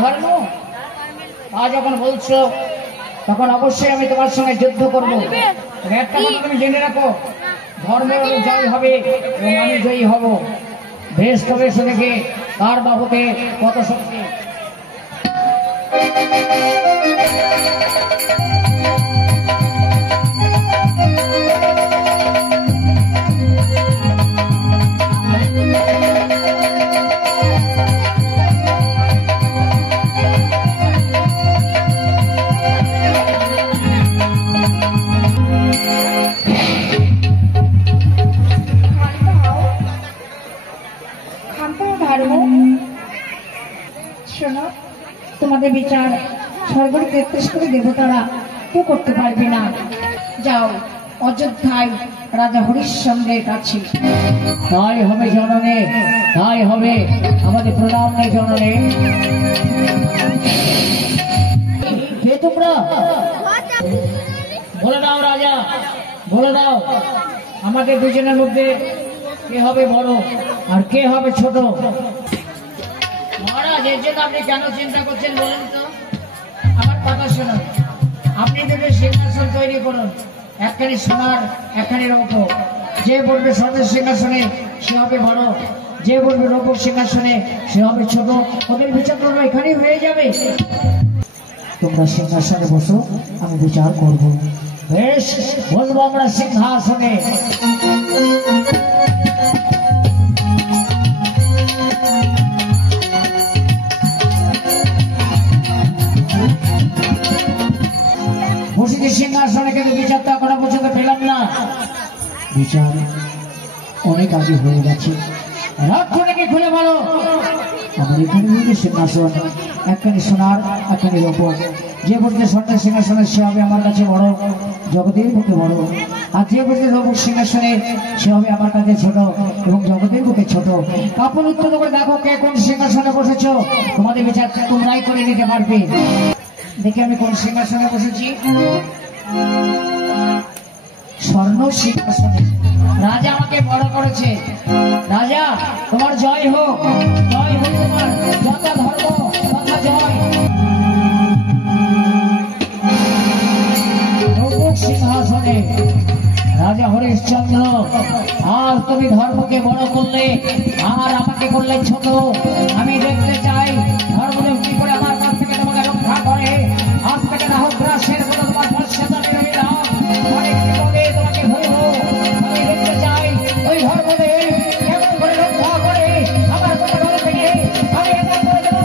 ধর্ম তা যখন বলছো তখন অবশ্যই আমি তোমার সঙ্গে যুদ্ধ করবো। একটা কথা তুমি জেনে রাখো, ধর্মের জয় হবে এবং আমি জয়ী হব। বেশ, তবে দেখে কার বাহুতে কত শক্তি। তোমাদের বিচার স্বর্গের 33 কোটি দেবতারা কেউ করতে পারবে না। যাও অযোধ্যায় রাজা হরিশ্চন্দ্রের কাছে। তাই হবে জননে, তাই হবে। আমাদের প্রণাম নেই জননে। কে তোমরা? বলে দাও রাজা, বলে দাও আমাদের দুজনের মধ্যে কে হবে বড় আর কে হবে ছোট? মহারাজ, এর জন্য আপনি কেন চিন্তা করছেন বলুন তো? আমার কথা শুনুন। আপনি যদি সিংহাসন তৈরি করুন, একখানি সোনার একখানি রৌপ্য। যে বলবে স্বর্ণের সিংহাসনে সে হবে বড়, যে বলবে রৌপ্য সিংহাসনে সে হবে ছোট। ওদের বিচার করবো, এখানেই হয়ে যাবে। তোমরা সিংহাসনে বসো, আমি বিচার করবো। বেশ, বলবো আমরা সিংহাসনে। সিংহাসনে কিন্তু বিচারটা এখনো পর্যন্ত পেলাম না। বিচার অনেক আগে হয়ে গেছে। রাক্ষণীকে খুলে বলো আমার এখানে সিংহাসন, একখানি সোনার একখানি রূপ। যে বলতে স্বর্ণের সিংহাসনে সে হবে আমার কাছে বড়, জগতের বুকে বড়। আর যে বলতে রূপ সিংহাসনে সে হবে আমার কাছে ছোট এবং জগতের বুকে ছোট। কাপড় উত্তর করে দেখো কে কোন সিংহাসনে বসেছ। তোমাদের বিচার তোমরাই করে নিতে পারবে। দেখি আমি কোন সিংহাসনে বসেছি। স্বর্ণ সিংহাসনে। রাজা আমাকে বড় করেছে। রাজা তোমার জয় হোক, জয় হোক তোমার। যথা ধর্ম তথা জয়। সিংহাসনে রাজা হরিশ্চন্দ্র, আর তুমি ধর্মকে বড় করলে আর আমাকে করলে ছোট। আমি দেখতে চাই ধর্ম কি করে আমার কাছ থেকে তোমাকে রক্ষা করে। আজ থেকে না হোক রাশের কোনো তোমার পশ্চাৎ বিরোধী নাম অনেক বিপদে তোমাকে ধরব। আমি দেখতে চাই ওই ধর্মদের কেমন করে রক্ষা করে আমার কোনো ঘর থেকে আমি এটা করে দেবো।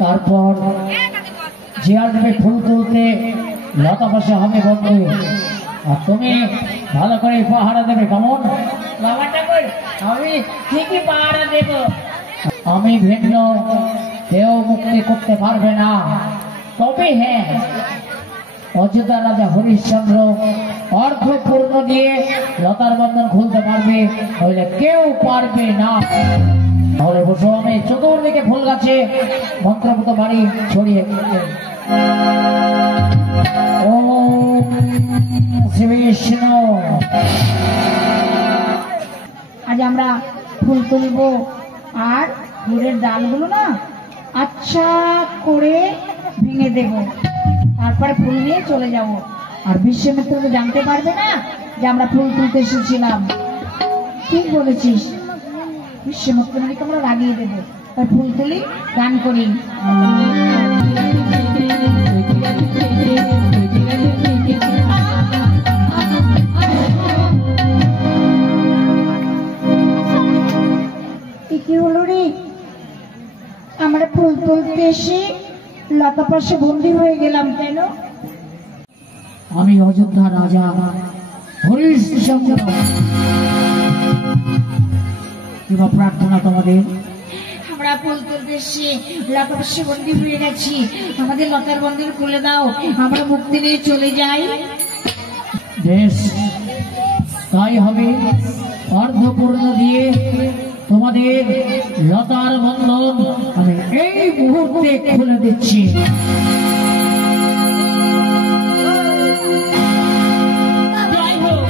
তারপর যে আসবে ফুল তুলতে লতা পাশে হবে বন্ধু, আর তুমি ভালো করে পাহারা দেবে। কেমন? আমি ঠিকই পাহারা দেব। আমি ভিন্ন কেউ মুক্তি করতে পারবে না। তবে হ্যাঁ, অযোধ্যা রাজা হরিশ্চন্দ্র অর্ধপূর্ণ দিয়ে লতার বন্ধন খুলতে পারবে, নইলে কেউ পারবে না। তাহলে বসো, আমি চতুর্দিকে ফুল গাছে মন্ত্রপুত বাড়ি ছড়িয়ে ওম শ্রী বিষ্ণু। আজ আমরা ফুল তুলব আর ফুলের ডালগুলো না আচ্ছা করে ভেঙে দেব। তারপরে ফুল নিয়ে চলে যাব। আর বিশ্বমিত্র তো জানতে পারবে না যে আমরা ফুল তুলতে এসেছিলাম। ঠিক বলেছিস, বিশ্বমিত্রকে আমরা লাগিয়ে দেবো। তাই ফুল তুলি, গান করি। কি হলো রে? আমরা ফুল তুলতে এসে লতা পাশে বন্দী হয়ে গেলাম কেন? আমি অযোধ্যা রাজা হরিশ্চন্দ্র। কিংবা প্রার্থনা তোমাদের? আমরা ফুল তুলতে এসে লতা পাশে বন্দী হয়ে গেছি। আমাদের লতার বন্ধন খুলে দাও, আমরা মুক্তি নিয়ে চলে যাই। বেশ, তাই হবে। অর্ধপূর্ণ দিয়ে তোমাদের লতার বন্ধন আমি এই মুহূর্তে খুলে দিচ্ছি। জয় হোক।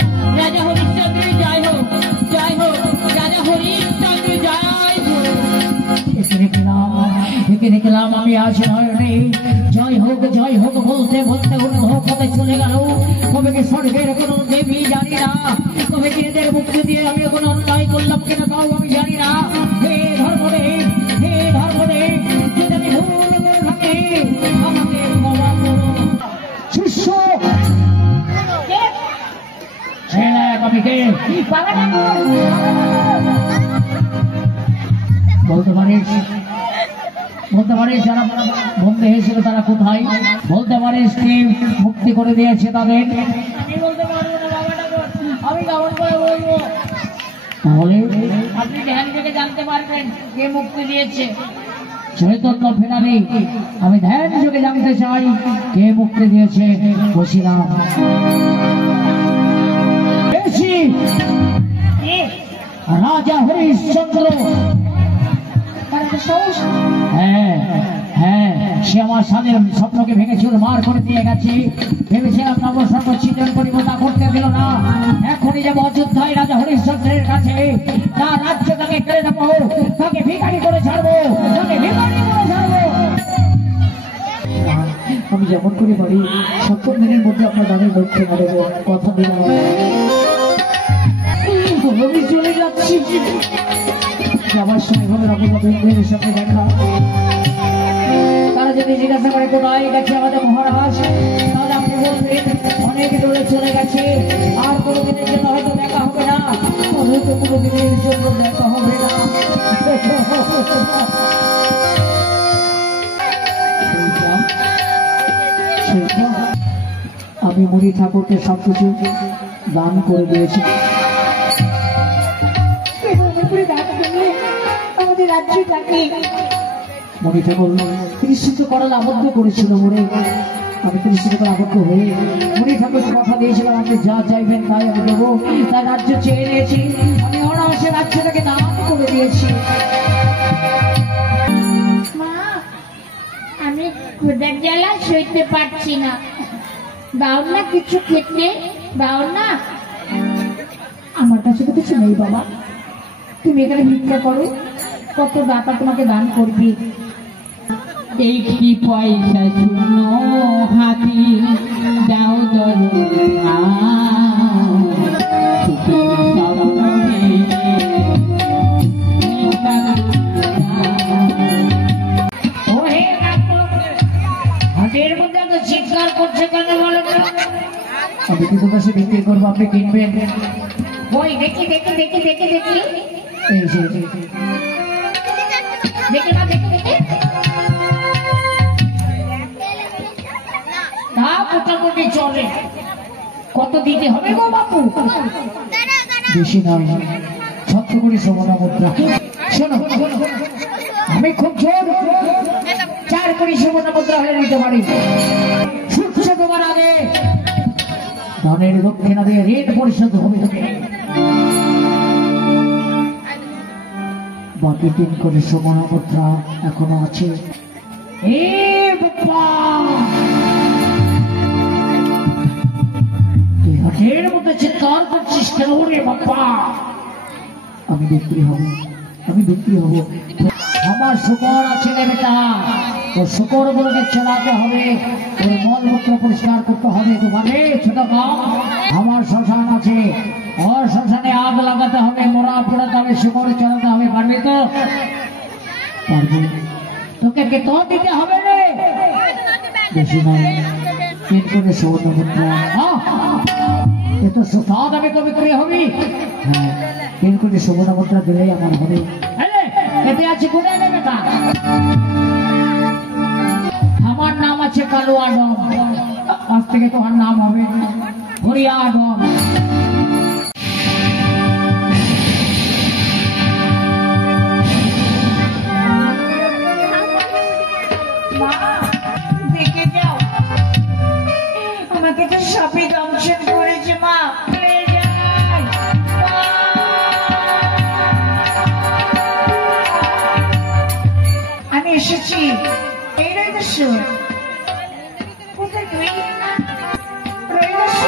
স্বর্গের কোনো দেবী জানি না, তবে এদের মুক্তি দিয়ে আমি কোনো অন্যায় করলাম কিনা তাও আমি জানি না। হে ধর্মদেব, হে ধর্মদেব, যদি আমি ভুল করে থাকি আমাকে ক্ষমা করো। শিষ্য বলতে পারিস, বলতে পারিস যারা বন্ধু হয়েছিল তারা কোথায়? বলতে পারিস কে মুক্তি করে দিয়েছে তাদের? আমি বলতে পারবো না বাবা ঠাকুর, আমি কেমন করে বলবো? তাহলে আপনি ধ্যান থেকে জানতে পারবেন কে মুক্তি দিয়েছে। চৈতন্য ফেরারি আমি ধ্যান যুগে জানতে চাই কে মুক্তি দিয়েছে। বসিলাম রাজা হরিশ্চন্দ্র। হ্যাঁ হ্যাঁ, সে আমার স্বামীর স্বপ্নকে ভেঙে চুরমার করে দিয়ে গেছে। ভেবেছিলাম নবস্বর্গ ছিটন করিব, তা করতে দিল না। এখনই যাবো অযোধ্যায় রাজা হরিশ্চন্দ্রের কাছে, তার রাজ্য তাকে কেড়ে নেবো, তাকে ভিখারি করে ছাড়বো, তাকে ভিখারি করে ছাড়বো। আমি যেমন করে পারি 70 দিনের মধ্যে আপনার দানের লক্ষ্যে দেবো, কথা দিলাম। আমি চলে যাচ্ছি, যাবার সময় হবে রঘুপতির সাথে দেখা। তারা যদি জিজ্ঞাসা করে কোথায় গেছে আমাদের মহারাজ, তাহলে আপনি বলবেন অনেক দূরে চলে গেছে, আর কোনো দিনের জন্য হয়তো দেখা হবে না, হয়তো কোনো দিনের জন্য দেখা হবে না। আমি মুনি ঠাকুরকে সবকিছু দান করে দিয়েছি। আমাদের রাজ্যটাকে মনে ঠাকুর কৃষিত করার আবদ্ধ করেছিল মনে, আমি কৃষিত করা আবদ্ধ হয়ে মনি ঠাকুরকে কথা দিয়েছিলাম আপনি যা চাইবেন তাই আমি দেবো। তার রাজ্য চেয়ে নিয়েছি, আমি অনায়াসে রাজ্যটাকে দান করে দিয়েছি। মা, আমি ক্ষুধার জ্বালা সইতে পারছি না, দাও না কিছু খেতে, দাও না। আমার কাছে তো কিছু নেই বাবা, তুমি এখানে ভিক্ষা করো, কত দাতা তোমাকে দান করবি। একটি পয়সা শূন্য হাতি দাও হাতের মধ্যে তো চিৎকার করছে কেন বলো তো? আমি কিন্তু কাছে বিক্রি করবো, আপনি কিনবেন? ওই দেখি দেখি দেখি দেখি দেখি এই যে দেখি না দেখি দেখি, তা মোটামুটি চলে। কত দিতে হবে গো বাপু? বেশি নয়, 7 কোটি সোনা মুদ্রা। শোনো, আমি খুব জোর 4 কোটি সোনা মুদ্রা হয়ে নিতে পারি। সূর্য তোমার আগে ধনের দক্ষিণা দিয়ে ঋণ পরিশোধ হবে। বাকি 3 কোটি সোনা মুদ্রা এখনো আছে। হাটের মধ্যে চিৎকার করছিস কেন রে বাপ্পা? আমি বিক্রি হব, আমি বিক্রি হব। আমার শুকর আছে রে বেটা, তো শুকর গুলোকে চলাতে হবে, ওর মলমূত্র পরিষ্কার করতে হবে। তোমাকে ছোট কাম, আমার শ্মশান আছে, ওর শ্মশানে আগ লাগাতে হবে, মোড়া পোড়াতে হবে, শুকর চলাতে হবে। পারবি তো? পারবো। তোকে বেতন দিতে হবে রে, বেশি নয়, 3 কোটি সোনা মুদ্রা। এ তো সুস্বাদ, আমি তো বিক্রি হবি। হ্যাঁ, 3 কোটি সোনা মুদ্রা দিলেই আমার হবে। এতে আছে কোনে বেটা? আমার নাম আছে কালুয়া ডম, আজ থেকে তোমার নাম হবে হরিয়া ডম। দেখে যাও, আমাকে তো সাপে দংশন করেছে মা। আমি এসেছি, এই রইদস্য। কোথায় তুই? রইদস্য,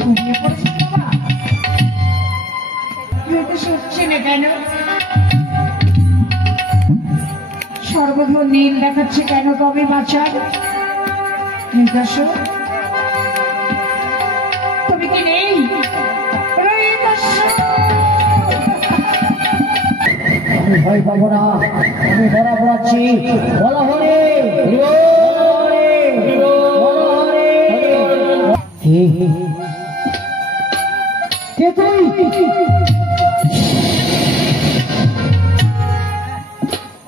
ঘুমিয়ে পড়েছিস বাবা? রইদস্য উঠছে না কেন? সর্বধর্ম নীল দেখাচ্ছে কেন কবি বাছার? তুমি কি নেই? আমি ভয় পাবো না, আমি বরাবর আছি। বলা হরে কে তুই?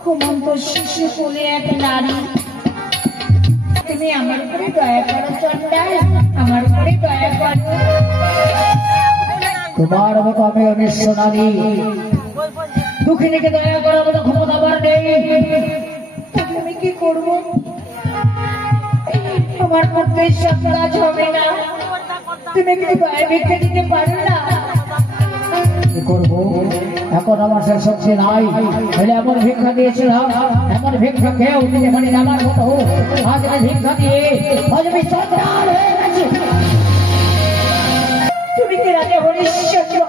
ঘুমন্ত শিশু কোলে এক নারী, তুমি আমার উপরে দয়া করো চন্ডাল, আমার উপরে দয়া করো। তোমার মতো আমি অনিশ্চ নারী, দুঃখিনীকে দয়া করার মতো ক্ষমতা আমার নেই। তুমি কি করবো? আমার পক্ষে সব কাজ হবে না, তুমি কি দয়া ভিক্ষা দিতে পারো না? কি করবো? এখন আমার সে শক্তি নাই। হলে এমন ভিক্ষা দিয়েছিলাম, এমন ভিক্ষা খেয়েও দিতে পারি না আমার মতো। আজ আমি ভিক্ষা দিয়ে আজ আমি সন্তান হয়ে গেছি। তুমি কি রাজা হরিশ্চন্দ্র?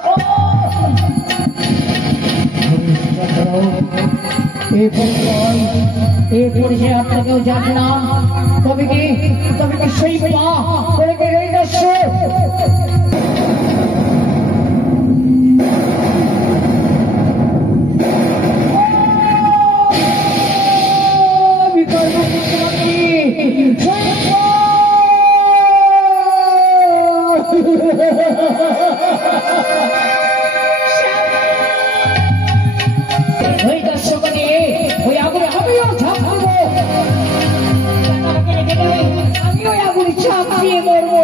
এই পরিচয় আপনাকেও জানে না। তবে কি সেই মা তবে কি এই দস্যু? ওই দর্শক নিয়ে ওই আগুনে আমিও ঝাঁপ দেবো, আমিও আগুনে চাপ দিয়ে মরবো।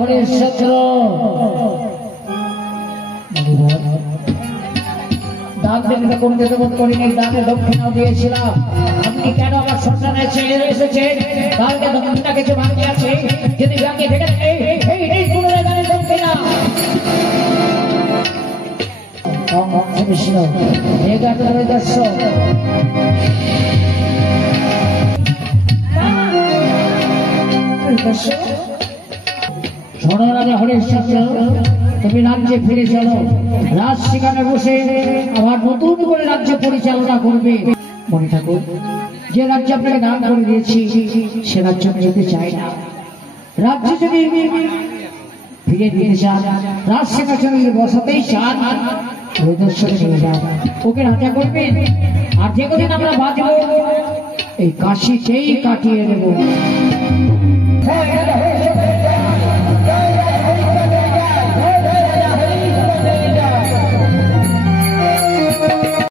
হরিশ্চন্দ্র দান দেখতে কোন যেতে বোধ করিনি, দানে দক্ষিণাও দিয়েছিলাম। আপনি কেন আমার সন্তানে এসেছেন? তাহলে দক্ষিণা কিছু বাকি আছে, যদি বাকি থেকে থাকে এই পুনরায় দানের দক্ষিণা। বিষ্ণু দর্শক শোনো রাজা হরিশ্চন্দ্র, তুমি রাজ্যে ফিরে চলো। রাজ সেখানে বসে আবার নতুন করে রাজ্য পরিচালনা করবে। মনে থাকুন, যে রাজ্য আপনাকে দান করে দিয়েছি সে রাজ্য আমি যেতে চাই না। রাজ্য যদি ফিরে দিতে চান, রাজ সিংহাসনে বসাতেই চান, ওই দর্শনে নিয়ে যান, ওকে রাজা করবেন। আর যে কদিন আমরা বাঁচবো এই কাশিতেই কাটিয়ে দেবো।